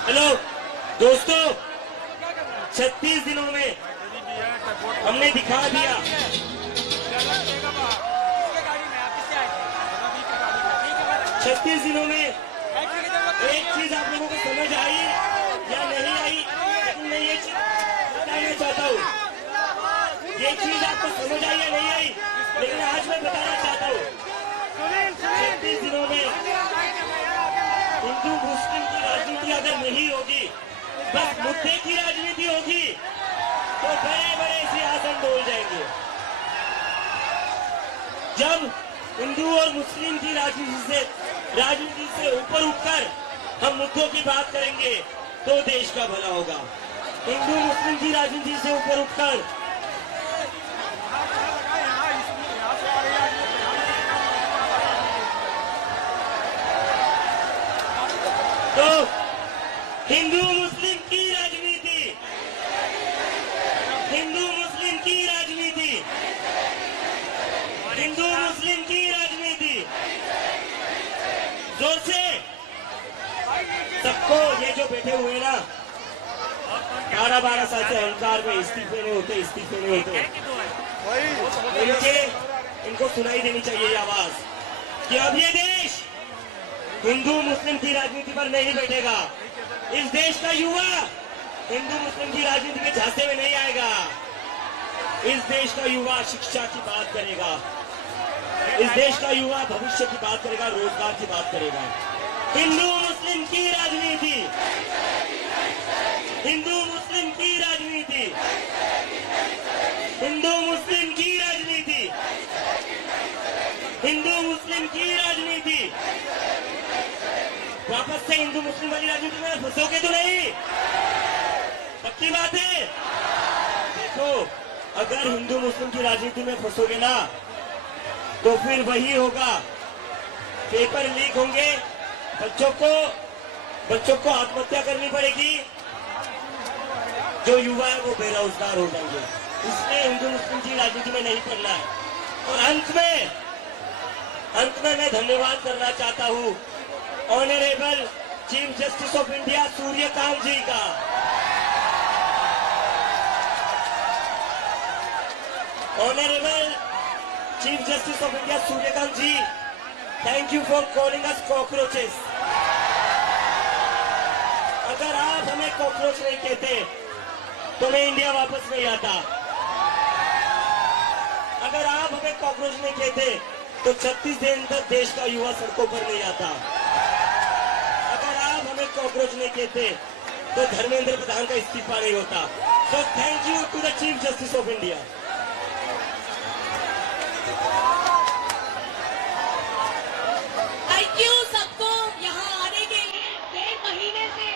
Hello दोस्तों, 36 दिनों में हमने दिखा दिया। 36 दिनों में एक चीज आप लोगों को समझ आई या नहीं आई, लेकिन मैं ये चीज बताना चाहता हूँ। ये चीज आपको समझ आई या नहीं आई, लेकिन आज मैं बताना चाहता हूँ। 36 दिनों में हिंदू मुस्लिम की राजनीति अगर नहीं होगी, बस मुद्दे की राजनीति होगी, तो बड़े बड़े सियासत डोल जाएंगे। जब हिंदू और मुस्लिम की राजनीति से ऊपर उठकर हम मुद्दों की बात करेंगे तो देश का भला होगा। हिंदू मुस्लिम की राजनीति से ऊपर उठकर तो हिंदू मुस्लिम की राजनीति, हिंदू मुस्लिम की राजनीति, हिंदू मुस्लिम की राजनीति जोर से सबको, ये जो बैठे हुए ना 12-12 साल से अहंकार में इस्तीफे नहीं होते, इनको सुनाई देनी चाहिए ये आवाज कि अब ये देश हिंदू मुस्लिम की राजनीति पर नहीं बैठेगा। इस देश का युवा हिंदू मुस्लिम की राजनीति के झांसे में नहीं आएगा। इस देश का युवा शिक्षा की बात करेगा, इस देश का युवा भविष्य की बात करेगा, रोजगार की बात करेगा। हिंदू मुस्लिम की राजनीति, हिंदू मुस्लिम की राजनीति, हिंदू मुस्लिम की राजनीति, हिंदू मुस्लिम की राजनीति। वापस से हिंदू मुस्लिम वाली राजनीति में फंसोगे तो नहीं? पक्की बात है। देखो, अगर हिंदू मुस्लिम की राजनीति में फंसोगे ना, तो फिर वही होगा, पेपर लीक होंगे, बच्चों को आत्महत्या करनी पड़ेगी, जो युवा है वो बेरोजगार हो जाएंगे। इसलिए हिंदू मुस्लिम की राजनीति में नहीं पड़ना है। और अंत में मैं धन्यवाद करना चाहता हूँ honourable chief justice of India Suryakant ji का। Honourable chief justice of India Suryakant ji, thank you for calling us cockroaches. अगर आप हमें कॉकरोच नहीं कहते तो मैं इंडिया वापस नहीं आता। अगर आप हमें कॉकरोच नहीं कहते तो 36 दिन तक देश का युवा सड़कों पर नहीं आता। अगर आप हमें कॉकरोच नहीं कहते तो धर्मेंद्र प्रधान का इस्तीफा नहीं होता। So thank you to the chief justice of India. Thank you सबको यहाँ आने के लिए। 1.5 महीने से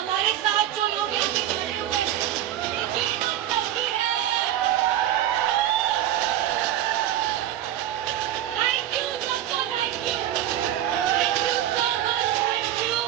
हमारे साथ जो लोग यहाँ पे खड़े हुए हैं, इनकी तस्वीर है। थैंक यू सबको, thank you so much, thank you.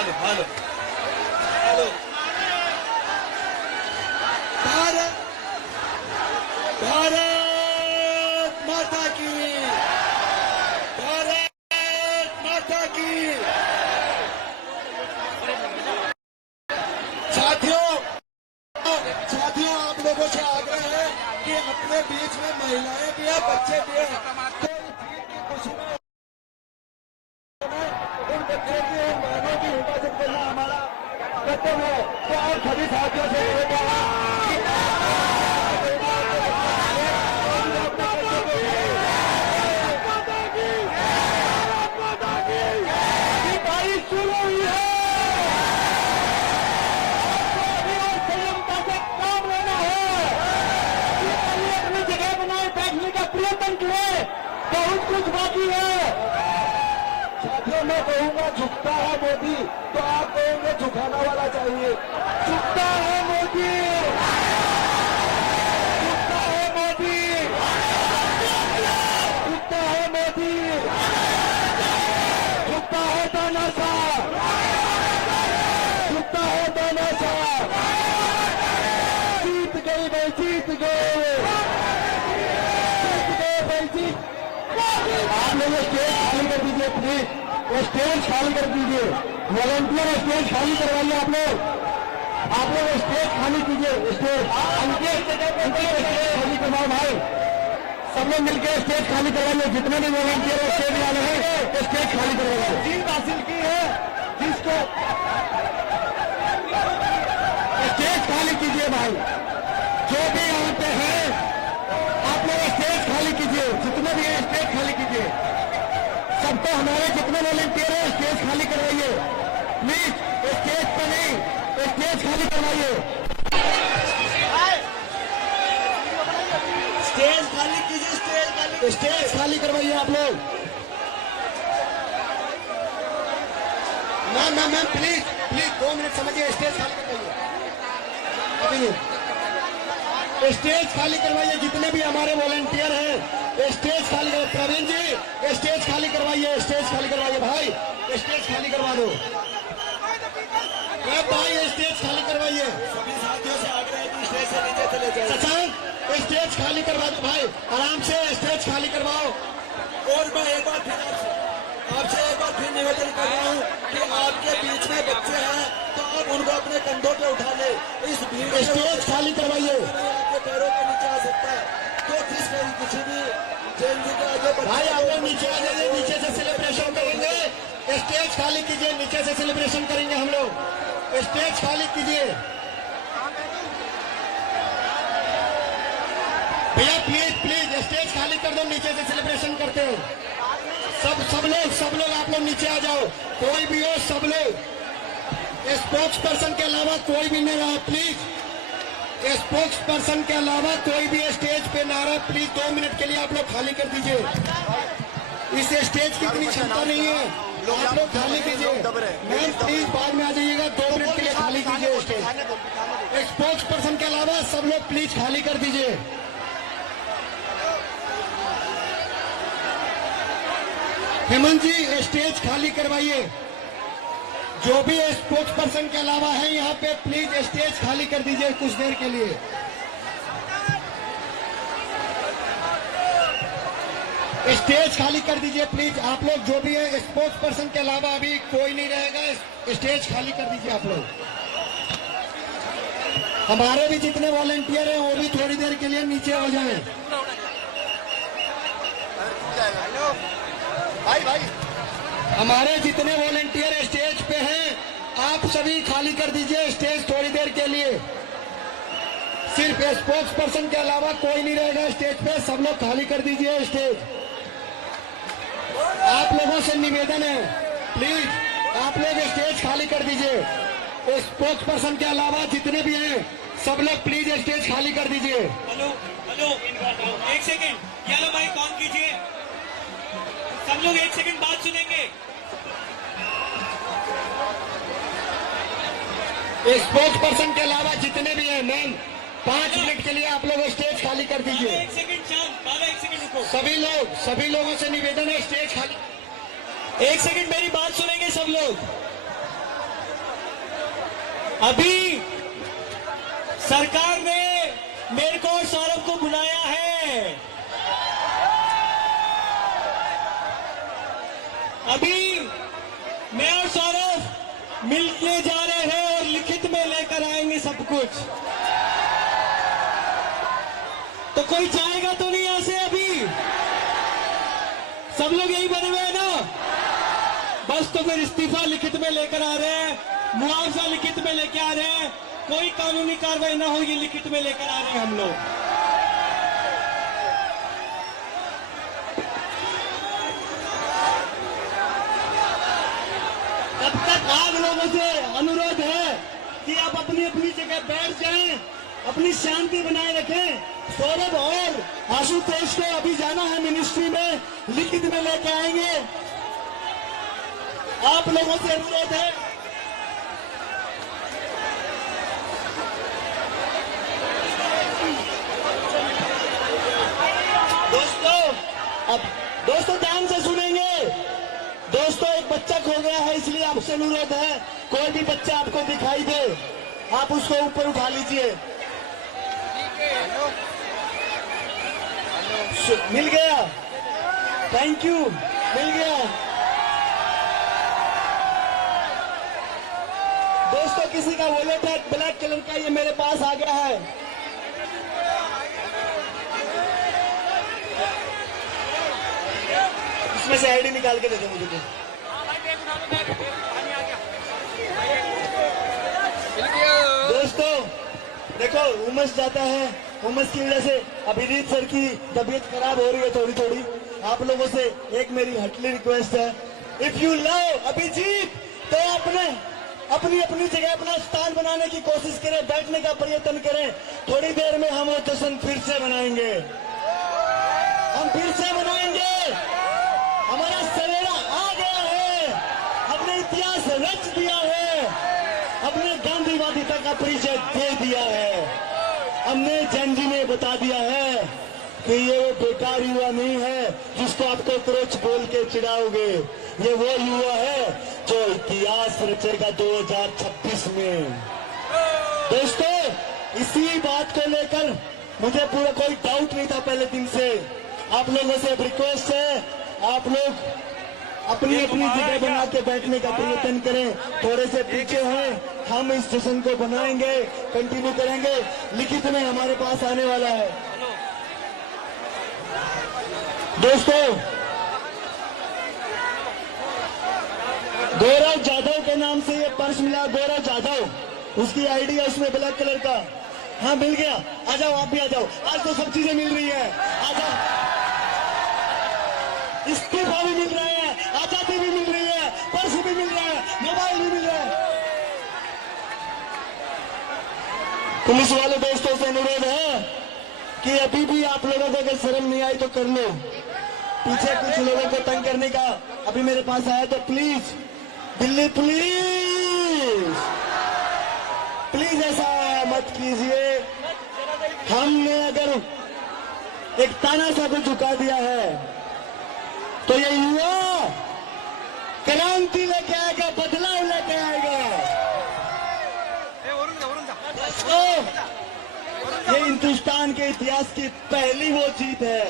Hello hello hello Bharat Bharat माता की भारत माता की। साथियों साथियों आप लोगों से आग्रह है कि अपने बीच में महिलाएं भी है, बच्चे भी है, तो इस चीज की खुशी में उन बच्चों की उन बहनों की हिफाजत करना हमारा कर्तव्य है। तो आप सभी साथियों से निवेदन है कि बारिश शुरू हुई है, संयमता से काम लेना है, अपनी जगह बनाए बैठने का प्रयत्न किए, बहुत कुछ बाकी है। साथियों मैं कहूंगा झुकता है मोदी, तो आप कहेंगे झुकाना वाला चाहिए। झुकता है मोदी, झुकता है मोदी, झुकता है मोदी, झुकता है तानाशाह, झुकता है तानाशाह। जीत गई भाई, जीत गए, जीत गए भाई, जीत। आप लोग स्टेज खाली कर दीजिए प्लीज, स्टेज खाली कर दीजिए। वॉलंटियर स्टेज खाली करवाइए। आप लोग स्टेज खाली कीजिए। स्टेज खाली करवाओ भाई, सब लोग मिलकर स्टेज खाली करवाइए। जितने भी वॉलंटियर स्टेज वाले हैं स्टेज खाली करवाइए। जीत हासिल की है जिसको, स्टेज खाली कीजिए भाई। जो भी यहाँ पे है आप लोग स्टेज खाली कीजिए, जितने भी हैं स्टेज खाली कीजिए। सबको हमारे जितने वॉलंटियर हैं स्टेज खाली करवाइए प्लीज। स्टेज पे नहीं, स्टेज खाली करवाइए। स्टेज खाली कीजिए, स्टेज खाली करवाइए आप लोग। मैम प्लीज प्लीज 2 मिनट समझिए, स्टेज खाली करवाइए। अभी स्टेज खाली करवाइए, जितने भी हमारे वॉलंटियर हैं स्टेज खाली कर। प्रवीण जी स्टेज खाली करवाइए, स्टेज खाली करवाइए भाई, स्टेज खाली करवा दो भाई, स्टेज खाली करवाइए। सभी साथियों से आग्रह है कि स्टेज से नीचे चले जाए। शशांक स्टेज खाली करवा दो भाई, आराम से स्टेज खाली करवाओ। और मैं एक बार फिर आपसे एक बार फिर निवेदन कर रहा हूँ कि आपके बीच में बच्चे हैं तो आप उनको अपने कंधों पे उठा ले। इस भीड़ में स्टेज खाली करवाइए आपके पैरों के नीचे आ सकता है, तो किसी भी जैन जी के आगे भाई। आप लोग नीचे आ जाइए, नीचे से सेलिब्रेशन करेंगे। स्टेज खाली कीजिए, नीचे से सेलिब्रेशन करेंगे हम लोग। स्टेज खाली कीजिए भैया, प्लीज प्लीज स्टेज खाली कर दो, नीचे से सेलिब्रेशन करते हैं। सब लोग आप लोग नीचे आ जाओ, कोई भी हो सब लोग। स्पोक्स पर्सन के अलावा कोई भी नहीं रहा प्लीज। स्पोक्स पर्सन के अलावा कोई भी स्टेज पे ना रहा प्लीज। 2 मिनट के लिए आप लोग खाली कर दीजिए। इस स्टेज की इतनी क्षमता नहीं है, आप लोग खाली कीजिए। मैम प्लीज बाद में आ जाइएगा, 2 मिनट के लिए खाली कीजिए स्टेज। स्पोक्स पर्सन के अलावा सब लोग प्लीज खाली कर दीजिए। हेमंत जी स्टेज खाली करवाइए। जो भी स्पोक्स पर्सन के अलावा है यहाँ पे प्लीज स्टेज खाली कर दीजिए कुछ देर के लिए। स्टेज खाली कर दीजिए प्लीज। आप लोग जो भी है स्पोक्स पर्सन के अलावा अभी कोई नहीं रहेगा, स्टेज खाली कर दीजिए आप लोग। हमारे भी जितने वॉलंटियर हैं वो भी थोड़ी देर के लिए नीचे हो जाएं। भाई हमारे जितने वॉलंटियर स्टेज पे हैं आप सभी खाली कर दीजिए स्टेज थोड़ी देर के लिए। सिर्फ स्पोक्स पर्सन के अलावा कोई नहीं रहेगा स्टेज पे, सब लोग खाली कर दीजिए स्टेज। आप लोगों से निवेदन है प्लीज आप लोग स्टेज खाली कर दीजिए। स्पोक्स पर्सन के अलावा जितने भी हैं सब लोग प्लीज स्टेज खाली कर दीजिए। हेलो हेलो, एक सेकेंड, येलो माइक ऑन कीजिए। सब लोग 1 सेकेंड बात सुनेंगे। स्पोक्स पर्सन के अलावा जितने भी हैं मैम 5 मिनट के लिए आप लोग स्टेज खाली कर दीजिए। 1 सेकेंड शांत, बाबा 1 सेकेंड रुको। सभी लोगों से निवेदन है स्टेज खाली। 1 सेकेंड मेरी बात सुनेंगे सब लोग। अभी सरकार ने मेरे को और सौरभ को बुलाया है। अभी मैं और सौरभ मिलने जा रहे हैं और लिखित में लेकर आएंगे सब कुछ। तो कोई जाएगा तो नहीं यहाँ से अभी? सब लोग यही बने हुए हैं ना? बस तो फिर इस्तीफा लिखित में लेकर आ रहे हैं, मुआवजा लिखित में लेके आ रहे हैं, कोई कानूनी कार्रवाई ना हो ये लिखित में लेकर आ रहे हैं हम लोग। तब तक आप लोगों से अनुरोध है कि आप अपनी अपनी जगह बैठ जाएं, अपनी शांति बनाए रखें। सौरभ और आशुतोष को अभी जाना है मिनिस्ट्री में, लिखित में लेके आएंगे। आप लोगों से अनुरोध है। दोस्तों ध्यान से सुनेंगे। दोस्तों एक बच्चा खो गया है, इसलिए आपसे अनुरोध है, कोई भी बच्चा आपको दिखाई दे आप उसको ऊपर उठा लीजिए। मिल गया, थैंक यू, मिल गया। दोस्तों किसी का वॉलेट है ब्लैक कलर का, ये मेरे पास आ गया है। इसमें से आईडी निकाल के दे दो मुझे। दोस्तों देखो उमस जाता है, उमस की वजह से अभिजीत सर की तबीयत खराब हो रही है थोड़ी थोड़ी। आप लोगों से एक मेरी हटली रिक्वेस्ट है, इफ यू लव अभिजीत तो अपनी अपनी जगह अपना स्थान बनाने की कोशिश करें, बैठने का प्रयत्न करें। थोड़ी देर में हम वो जश्न फिर से मनाएंगे, हम फिर से मनाएंगे। हमारा सवेरा आ गया है, हमने इतिहास रच दिया है, हमने गांधीवादिता का परिचय दे दिया है, हमने जनजी ने बता दिया है कि ये वो बेकार युवा नहीं है जिसको आपको क्रोच बोल के चिढ़ाओगे। ये वो युवा है जो इतिहास रचेगा 2026 में। दोस्तों इसी बात को लेकर मुझे पूरा कोई डाउट नहीं था पहले दिन से। आप लोगों से रिक्वेस्ट है, आप लोग अपनी अपनी जगह बना के बैठने का प्रयत्न करें। थोड़े से पीछे हैं, हम इस सेशन को बनाएंगे, कंटिन्यू करेंगे। लिखित में हमारे पास आने वाला है। दोस्तों गौरव जाधव के नाम से ये पर्स मिला, गौरव जाधव, उसकी आईडी है उसमें ब्लैक कलर का। हाँ मिल गया, आ जाओ आप भी आ जाओ, आज तो सब चीजें मिल रही है, आ जाओ। इस्तीफा भी मिल रहा है, आजादी भी मिल रही है, पर्स भी मिल रहा है, मोबाइल भी मिल रहा है। पुलिस वाले दोस्तों से अनुरोध है कि अभी भी आप लोगों को अगर शर्म नहीं आई तो कर लो। पीछे कुछ लोगों को तंग करने का अभी मेरे पास आया तो प्लीज दिल्ली प्लीज प्लीज ऐसा मत कीजिए। हमने अगर एक ताना सा को झुका दिया है तो ये युवा क्रांति लेके आएगा, बदलाव लेके आएगा। दोस्तों ये हिंदुस्तान के इतिहास की पहली वो जीत है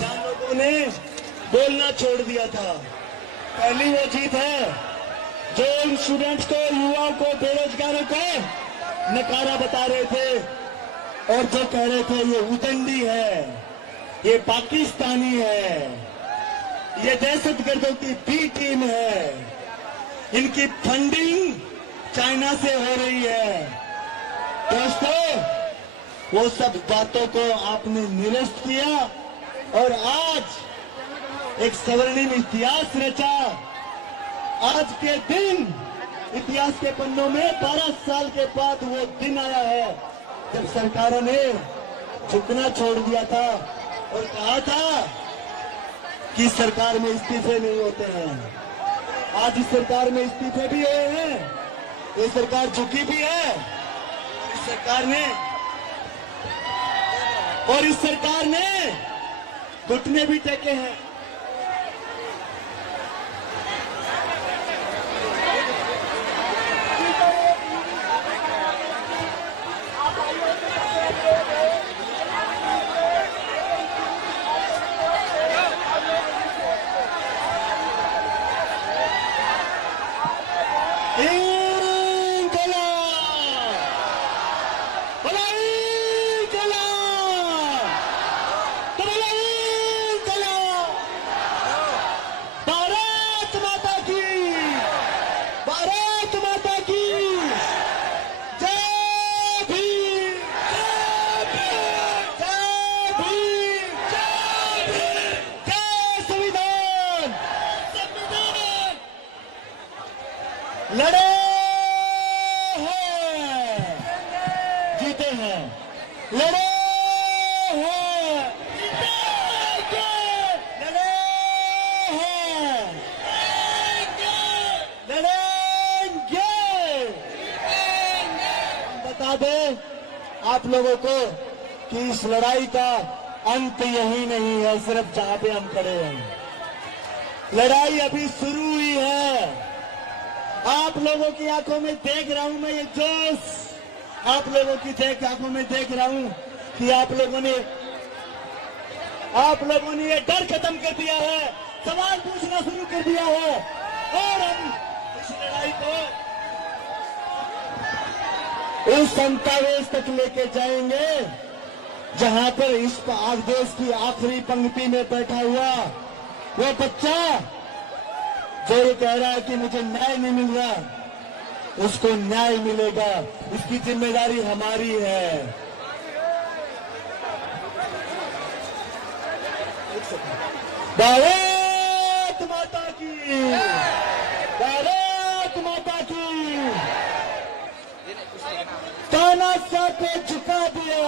जहां लोगों ने बोलना छोड़ दिया था। पहली वो जीत है जो इन स्टूडेंट्स को, युवाओं को, बेरोजगारों को नकारा बता रहे थे और जो कह रहे थे ये उदंडी है, ये पाकिस्तानी है, ये दहशतगर्दों की बी टीम है, इनकी फंडिंग चाइना से हो रही है। दोस्तों वो सब बातों को आपने निरस्त किया और आज एक स्वर्णिम इतिहास रचा। आज के दिन इतिहास के पन्नों में 12 साल के बाद वो दिन आया है जब सरकारों ने झुकना छोड़ दिया था और कहा था कि सरकार में इस्तीफे नहीं होते हैं। आज इस सरकार में इस्तीफे भी हुए हैं, ये सरकार झुकी भी है। इस सरकार ने घुटने भी टेके हैं। लड़े हैं, जीते हैं, लड़े हैं, लड़े हैं, लड़ेंगे। बता दो आप लोगों को कि इस लड़ाई का अंत यही नहीं है, सिर्फ जहां पे हम खड़े हैं। लड़ाई अभी शुरू हुई है। आप लोगों की आंखों में देख रहा हूं मैं ये जोश, आप लोगों की आंखों में देख रहा हूं कि आप लोगों ने ये डर खत्म कर दिया है, सवाल पूछना शुरू कर दिया है और हम इस लड़ाई को उस संतावेश तक लेके जाएंगे जहां पर इस देश की आखिरी पंक्ति में बैठा हुआ वो बच्चा जो ये कह रहा है कि मुझे न्याय नहीं मिल रहा, उसको न्याय मिलेगा। इसकी जिम्मेदारी हमारी है। भारत माता की, भारत माता की। तानाशाह को झुका दिया,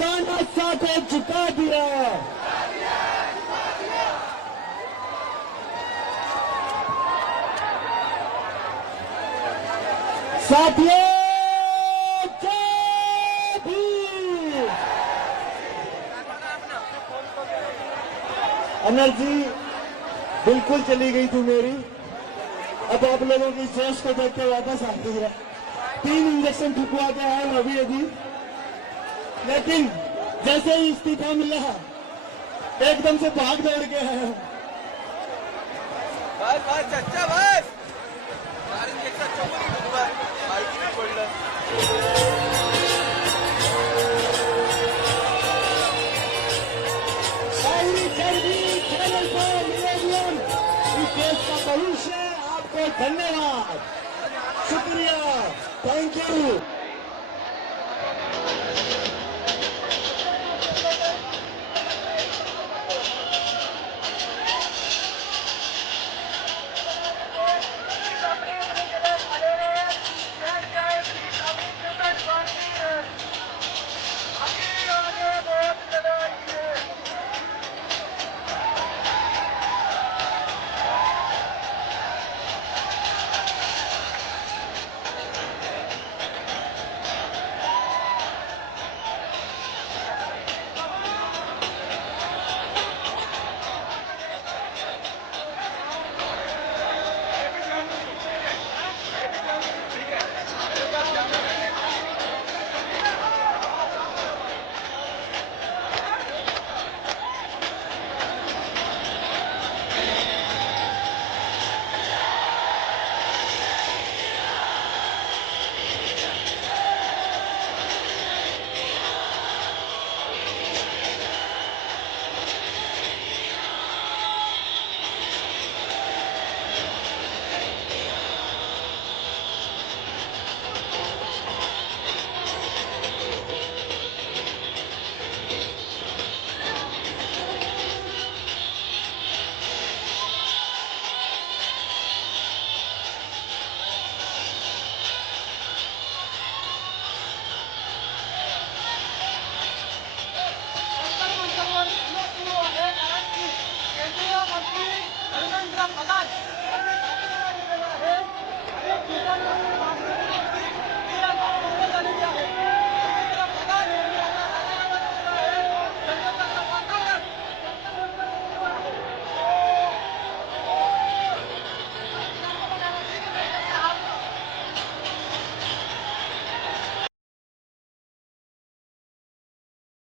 तानाशाह को झुका दिया। साथियों, जय भीम। एनर्जी बिल्कुल चली गई थी मेरी। अब आप लोगों की सोच को देख के वापस आती है। 3 इंजेक्शन ठुकवा के आए अभी, लेकिन जैसे ही इस्तीफा मिला एकदम से भाग दौड़ के आए। बस चाचा बस चैनल पर मिलेनियम, इस देश का भविष्य। आपको धन्यवाद, शुक्रिया, थैंक यू।